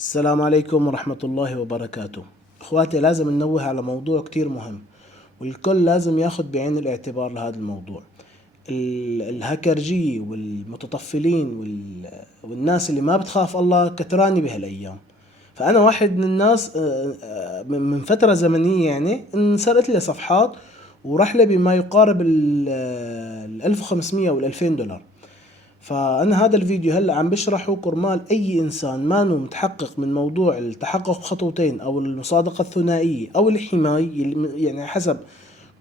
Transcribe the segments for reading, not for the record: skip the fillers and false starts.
السلام عليكم ورحمة الله وبركاته. اخواتي، لازم ننوه على موضوع كتير مهم والكل لازم ياخد بعين الاعتبار لهذا الموضوع. الهكرجية والمتطفلين والناس اللي ما بتخاف الله كتراني بهالايام. فانا واحد من الناس، من فترة زمنية يعني انسرقت لي صفحات وراح لي بما يقارب ال 1500 وال 2000 دولار. فأنا هذا الفيديو هلأ عم بشرحه كرمال أي إنسان مانو متحقق من موضوع التحقق خطوتين أو المصادقة الثنائية أو الحماية، يعني حسب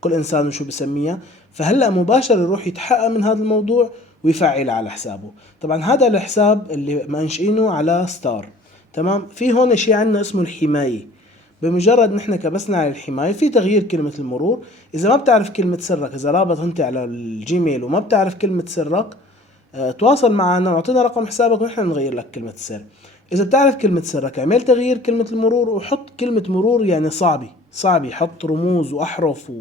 كل إنسان وشو بسميها. فهلأ مباشر يروح يتحقق من هذا الموضوع ويفعل على حسابه. طبعا هذا الحساب اللي منشئينه على ستار، تمام. في هون شيء عنا اسمه الحماية. بمجرد نحن كبسنا على الحماية في تغيير كلمة المرور. إذا ما بتعرف كلمة سرك، إذا رابط أنت على الجيميل وما بتعرف كلمة سرك، تواصل معنا واعطينا رقم حسابك ونحن نغير لك كلمة السر. إذا بتعرف كلمة سرك اعمل تغيير كلمة المرور وحط كلمة مرور يعني صعبة، حط رموز وأحرف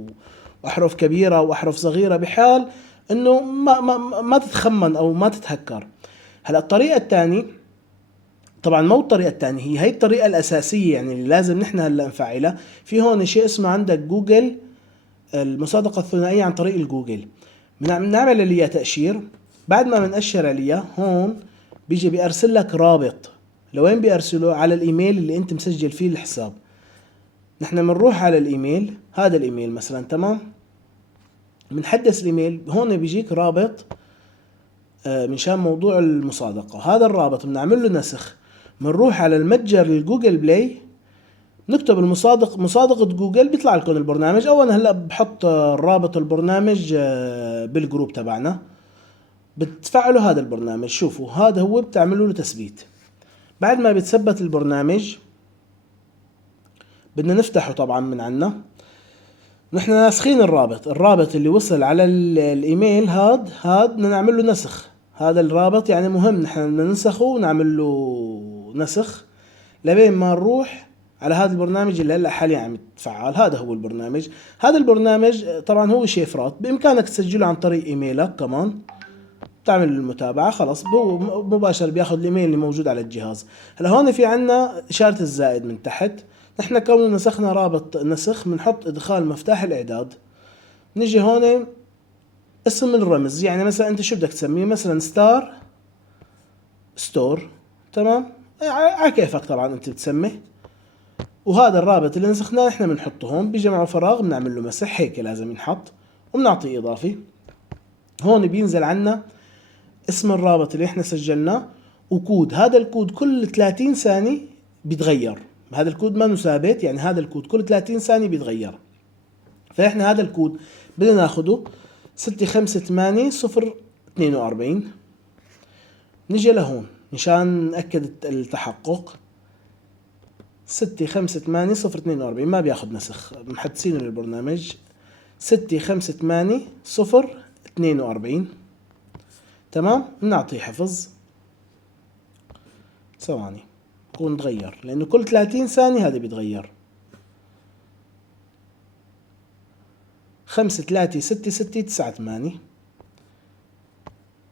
كبيرة وأحرف صغيرة بحال إنه ما تتخمن أو ما تتهكر. هلا الطريقة الثانية، طبعا مو الطريقة الثانية، هي الطريقة الأساسية يعني اللي لازم نحن هلا نفعلها. في هون شيء اسمه عندك جوجل، المصادقة الثنائية عن طريق الجوجل. بنعمل اللي هي تأشير. بعد ما بنأشر عليها هون بيجي بيرسل لك رابط. لوين بيرسله؟ على الايميل اللي انت مسجل فيه الحساب. نحن بنروح على الايميل، هذا الايميل مثلا، تمام. بنحدث الايميل، هون بيجيك رابط منشان موضوع المصادقة. هذا الرابط بنعمل له نسخ، بنروح على المتجر الجوجل بلاي، نكتب مصادقة جوجل، بيطلع لكم البرنامج. او انا هلا بحط رابط البرنامج بالجروب تبعنا. بتفعلوا هذا البرنامج، شوفوا هذا هو، بتعملوا له تثبيت. بعد ما بيتثبت البرنامج بدنا نفتحه طبعا من عنا. نحن ناسخين الرابط اللي وصل على الايميل هاد بدنا نعمل له نسخ. هذا الرابط يعني مهم، نحن بدنا ننسخه ونعمل له نسخ لبين ما نروح على هذا البرنامج اللي هلا حاليا عم يتفعل. هذا هو البرنامج. هذا البرنامج طبعا هو شفرات، بامكانك تسجله عن طريق ايميلك كمان، تعمل المتابعة. خلاص مباشر بياخذ الايميل اللي موجود على الجهاز. هلا هون في عنا اشارة الزائد من تحت. نحن كون نسخنا رابط نسخ، بنحط ادخال مفتاح الاعداد. نجي هون اسم الرمز، يعني مثلا انت شو بدك تسميه، مثلا ستور، تمام. على كيفك طبعا انت بتسميه. وهذا الرابط اللي نسخناه نحن بنحطه هون. بيجي معه فراغ بنعمل له مسح، هيك لازم ينحط، وبنعطيه اضافي. هون بينزل عنا اسم الرابط اللي احنا سجلناه وكود. هذا الكود كل 30 ثانية بيتغير. هذا الكود ما ثابت، يعني هذا الكود كل 30 ثانية بيتغير. فاحنا هذا الكود بدنا ناخده 658042. نجي لهون مشان نأكد التحقق. 658042 ما بياخد نسخ، محدثينه للبرنامج. 658042 تمام. بنعطيه حفظ. ثواني يكون تغير، لانه كل 30 ثانية هذا بيتغير. 536698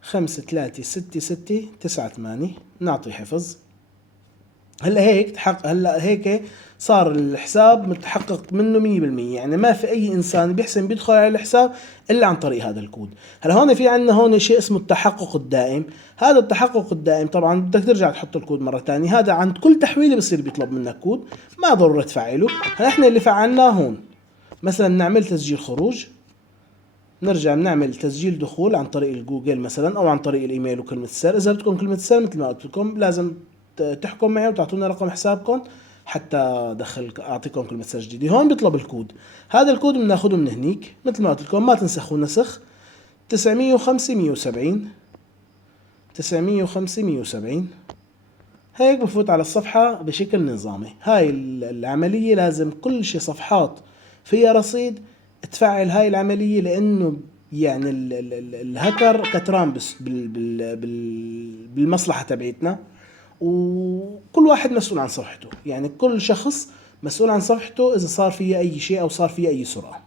536698 نعطي حفظ. هلا هيك صار الحساب متحقق منه 100%، يعني ما في اي انسان بيحسن بيدخل على الحساب الا عن طريق هذا الكود. هلا هون في عندنا هون شيء اسمه التحقق الدائم. هذا التحقق الدائم طبعا بدك ترجع تحط الكود مرة ثانية. هذا عند كل تحويلة بصير بيطلب منك كود، ما ضروري تفعله. هلا احنا اللي فعلناه هون مثلا نعمل تسجيل خروج، نرجع بنعمل تسجيل دخول عن طريق الجوجل مثلا او عن طريق الايميل وكلمة السر. اذا بدكم كلمة السر مثل ما قلت لكم لازم تحكم معي وتعطونا رقم حسابكم حتى اعطيكم كلمة سر جديدة. هون بيطلب الكود. هذا الكود بناخده من هنيك مثل ما قلت لكم، ما تنسخوا نسخ. 905170 905170. هيك بفوت على الصفحة بشكل نظامي. هاي العملية لازم كل شي صفحات فيها رصيد تفعل هاي العملية، لأنه يعني الهكر كتران بس بالمصلحة تبعتنا. وكل واحد مسؤول عن صفحته، يعني كل شخص مسؤول عن صفحته إذا صار فيها أي شيء أو صار فيها أي سرعة.